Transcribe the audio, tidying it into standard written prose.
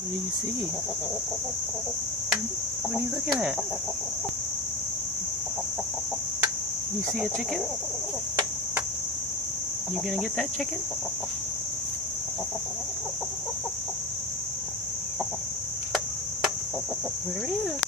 What do you see? What are you looking at? You see a chicken? You gonna get that chicken? There he is.